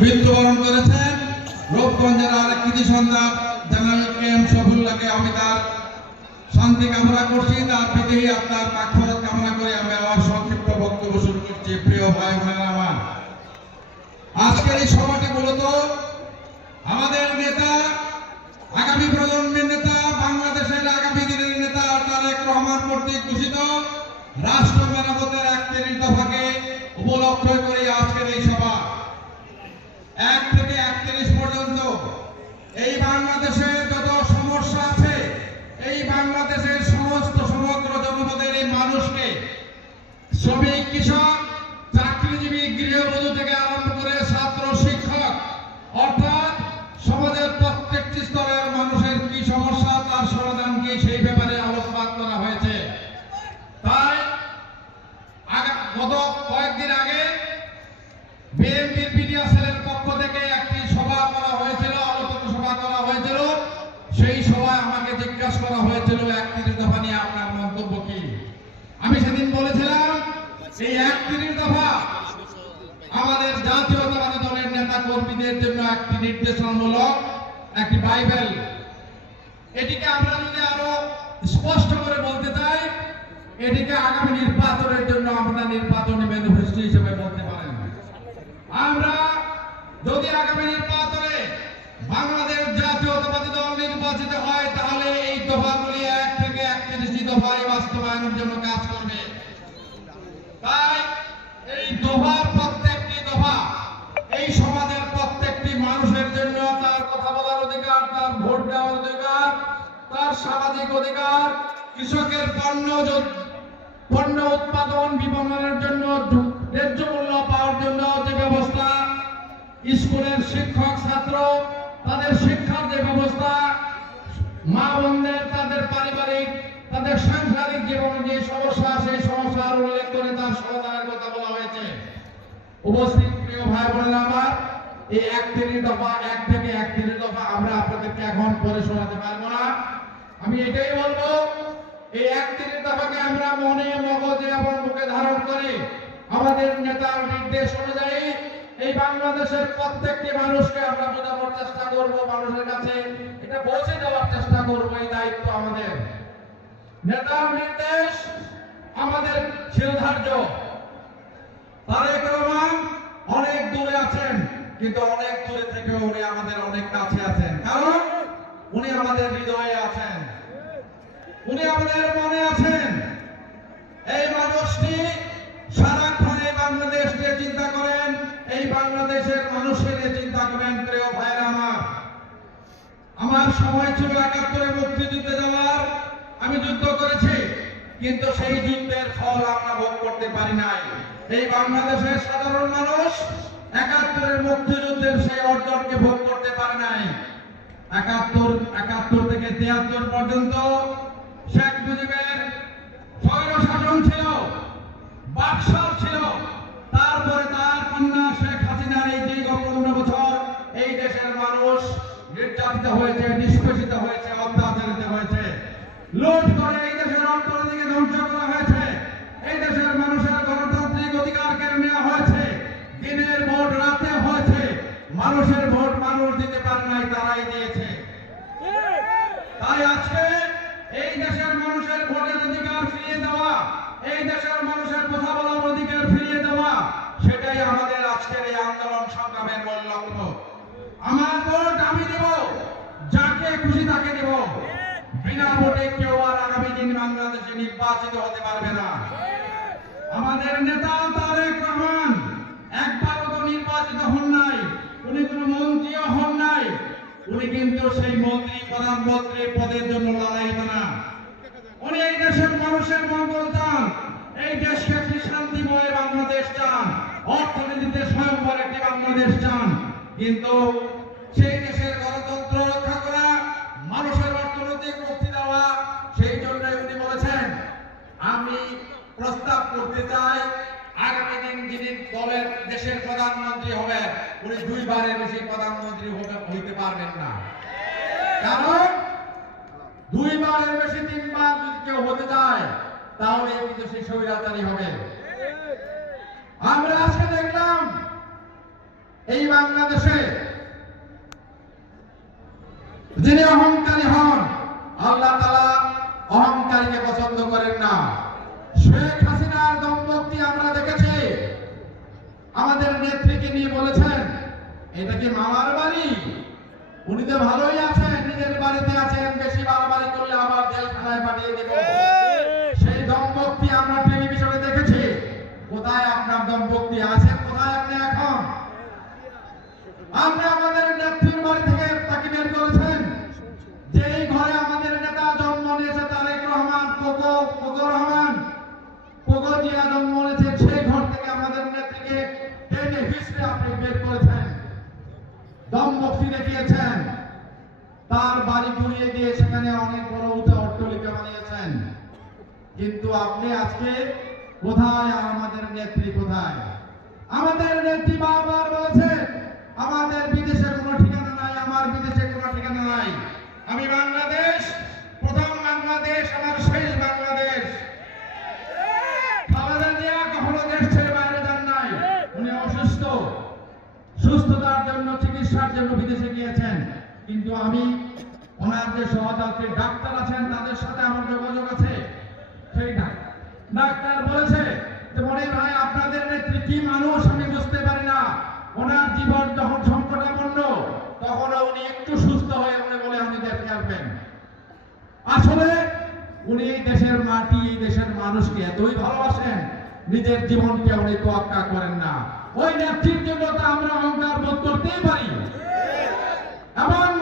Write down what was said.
মৃত্যুবরণ করেছেন। রূপগঞ্জের আরেক কৃতি সন্তান, জেনারেল কে এম শফিউল্লাহকে আমি তার শান্তি কামনা করছি। তার বিদেহী আপনার পাক্ষরত কামনা করে আমি আমার সংক্ষিপ্ত বক্তব্য শুরু করছি। প্রিয় ভাই, বোনেরা আমার, আজকের এই সভাটি মূলত আমাদের নেতা, আগামী প্রজন্মের নেতা, বাংলাদেশের আগামী দিনের নেতা তারেক রহমান কর্তৃক ঘোষিত রাষ্ট্র মেরামতের একত্রিশ দফাকে উপলক্ষ করে আজকের এই সভা। এক থেকে একত্রিশ পর্যন্ত। এই বাংলাদেশে যত সমস্যা আছে, এই বাংলাদেশের সমস্ত সমগ্র জনপদের এই মানুষকে শ্রমিক, কৃষক, চাকরিজীবী, গৃহবধূ থেকে আরম্ভ করে ছাত্র, শিক্ষক, অর্থাৎ সমাজের প্রত্যেকটি স্তরের মানুষের কি সমস্যা তার সমাধান কি সেই ব্যাপারে আলোকপাত করা হয়েছে তাই আগা- গত কয়েকদিন আগে বিএনপির মিডিয়া সেলের পক্ষ থেকে একটি সভা করা হয়েছিল আলোচনা সভা করা হয়েছিল সেই সময় আমাকে জিজ্ঞাসা করা হয়েছিল একত্রিশ দফা নিয়ে আপনার মন্তব্য কি? আমি সেদিন বলেছিলাম, এই একত্রিশ দফা আমাদের জাতীয়তাবাদী দলের নেতা কর্মীদের জন্য একটি নির্দেশনামূলক, একটি বাইবেল। এটিকে আমরা যদি আরও স্পষ্ট করে বলতে চাই, এটিকে আগামী নির্বাচনের জন্য আমরা নির্বাচনী ম্যানিফেস্টো হিসেবে বলতে পারেন আমরা যদি আগামী নির্বাচনে বাংলাদেশ জাতীয়তাবাদী দল নির্বাচিত হয় তাহলে এই দফাগুলি এক থেকে একত্রিশটি দফায় বাস্তবায়নের জন্য কাজ করবে তাই এই দফার প্রত্যেকটি দফা এই সমাজের প্রত্যেকটি মানুষের জন্য তার কথা বলার অধিকার তার ভোট দেওয়ার অধিকার তার সামাজিক অধিকার, কৃষকের পণ্য পণ্য উৎপাদন বিপণনের জন্য ন্যায্য মূল্য পাওয়ার জন্য যে ব্যবস্থা, স্কুলের শিক্ষক ছাত্র, তাদের শিক্ষার যে ব্যবস্থা, মা বোনদের, তাদের পারিবারিক, তাদের সাংসারিক জীবনে যে সমস্যা, সেই সমস্যার উল্লেখ করে তার সমাধানের কথা বলা হয়েছে। উপস্থিত প্রিয় ভাই বোনেরা আমার, এই একত্রিশ দফা, এক থেকে একত্রিশ দফা আমরা আপনাদেরকে এখন পরে শোনাতে পারব। না আমি এটাই বলব, এই একত্রিশ দফাকে আমরা মনে মগজে এবং মুখে ধারণ করে আমাদের নেতার নির্দেশ অনুযায়ী এই বাংলাদেশের প্রত্যেকটি মানুষকে আমরা বোঝানোর চেষ্টা করব, মানুষের কাছে এটা পৌঁছে দেওয়ার চেষ্টা করব, এই দায়িত্ব আমাদের। নেতার নির্দেশ আমাদের শিরোধার্য তারেক রহমান অনেক দূরে আছেন, কিন্তু অনেক দূরে থেকে উনি আমাদের অনেক কাছে আছেন। কারণ উনি আমাদের হৃদয়ে আছেন। উনি আমাদের মনে আছেন। এই মানুষটি সারাক্ষণ এই বাংলাদেশ নিয়ে চিন্তা করেন, এই বাংলাদেশের মানুষকে নিয়ে চিন্তা করেন, প্রিয় ভাইরা আমার। আমার সময় ছিল একাত্তরে মুক্তিযুদ্ধে যাওয়ার, আমি যুদ্ধ করেছি, কিন্তু সেই যুদ্ধের ফল আমরা ভোগ করতে পারি নাই। এই বাংলাদেশের সাধারণ মানুষ একাত্তরের মুক্তিযুদ্ধের সেই অর্জনকে ভোগ করতে পারে নাই। একাত্তর একাত্তর থেকে তিয়াত্তর পর্যন্ত শেখ মুজিবের স্বৈর শাসন ছিল, বাকশাল ছিল। তারপরে তার কন্যা শেখ হাসিনার এই দীর্ঘ পনেরো বছর এই দেশের মানুষ নির্যাতিত হয়েছে, নিষ্পেষিত হয়েছে, অত্যাচারিত হয়েছে। লুট করে এই দেশের অর্থনীতিকে ধ্বংস করা হয়েছে এই দেশের মানুষের গণতান্ত্রিক অধিকার কেড়ে নেওয়া হয়েছে দিনের ভোট রাতে হয়েছে মানুষের ভোট মানুষ দিতে পারে নাই তারাই দিয়েছে তাই আজকে এই দেশের মানুষের ভোটের অধিকার ফিরিয়ে দেওয়া, এই দেশের মানুষের কথা বলার অধিকার ফিরিয়ে দেওয়া, সেটাই আমাদের আজকের এই আন্দোলন সংগ্রামের মূল লক্ষ্য। আমার ভোট আমি দেব, যাকে খুশি তাকে দেব। বিনা ভোটে কেউ আর আগামী দিন বাংলাদেশে নির্বাচিত হতে পারবে না। আমাদের নেতা তারেক রহমান, একবারও তো নির্বাচিত হন নাই। উনি কোনো নাই উনি কিন্তু সেই মন্ত্রী প্রধানমন্ত্রী পদের জন্য লড়াই না। উনি এই দেশের মানুষের মঙ্গল চান, এই দেশকে একটি শান্তিময় বাংলাদেশ চান। অর্থনীতিতে স্বয়ংবর একটি বাংলাদেশ চান। কিন্তু সেই দেশের গণতন্ত্র রক্ষা করা, মানুষের অর্থনৈতিক মুক্তি দেওয়া, সেই জন্য উনি বলেছেন, আমি প্রস্তাব করতে চাই যিনি দলের দেশের প্রধানমন্ত্রী হবে উনি দুইবারের বেশি প্রধানমন্ত্রী হইতে পারবেন না। কারণ দুইবারের বেশি তিনবার যদি কেউ হতে চায়, তাহলে কিন্তু সে স্বৈরাচারী হবে আমরা আজকে দেখলাম, এই বাংলাদেশে যিনি অহংকারী হন, আল্লাহ তালা অহংকারীকে পছন্দ করেন না। শেখ হাসিনার দম্পতি আমরা দেখেছি আমাদের নেত্রীকে নিয়ে বলেছেন, এটা কি মামার বাড়ি? উনি তো ভালোই আছেন, নিজের বাড়িতে আছেন, বেশি বাড়াবাড়ি করলে আবার জেলখানায় পাঠিয়ে দেব। সেই দম্পতি আমরা টেলিভিশনে দেখেছি। কোথায় আপনার দম্পতি আছেন, কোথায় আপনি এখন? আপনি আমাদের নেত্রীর বাড়ি থেকে তাকে বের করেছেন। যেই ঘরে আমাদের নেতা জন্ম নিয়েছে তারেক রহমান কোকো কোকো রহমান কোকো জিয়া জন্ম নিয়েছে সেই ঘর থেকে আমাদের নেত্রীকে টেনে হিসড়ে আপনি বের করেছেন দম বক্সি দেখিয়েছেন। তার বাড়ি ঘুরিয়ে দিয়ে সেখানে অনেক বড় উঁচা অট্টলিকা বানিয়েছেন। কিন্তু আপনি আজকে কোথায়? আমাদের নেত্রী কোথায়? আমাদের নেত্রী বারবার বলেছে, আমাদের বিদেশে কোনো ঠিকানা নাই, আমার বিদেশে কোনো ঠিকানা নাই। আমি বাংলাদেশ জন্য বিদেশে গিয়েছেন। কিন্তু আমি ওনার যে সহযাত্রী ডাক্তার আছেন, তাদের সাথে আমার যোগাযোগ আছে। সেই ডাক্তার বলেছে যে, মনে ভাই, আপনাদের নেত্রী কি মানুষ? আমি বুঝতে পারি না। ওনার জীবন যখন সংকটাপন্ন তখন উনি একটু সুস্থ হয়ে উনি বলে আপনি দেখে আসবেন। আসলে উনি এই দেশের মাটি, এই দেশের মানুষকে এতই ভালোবাসেন, নিজের জীবনকে উনি তোয়াক্কা করেন না। ওই নেত্রীর জন্য তো আমরা অহংকার বোধ করতেই পারি। Come on.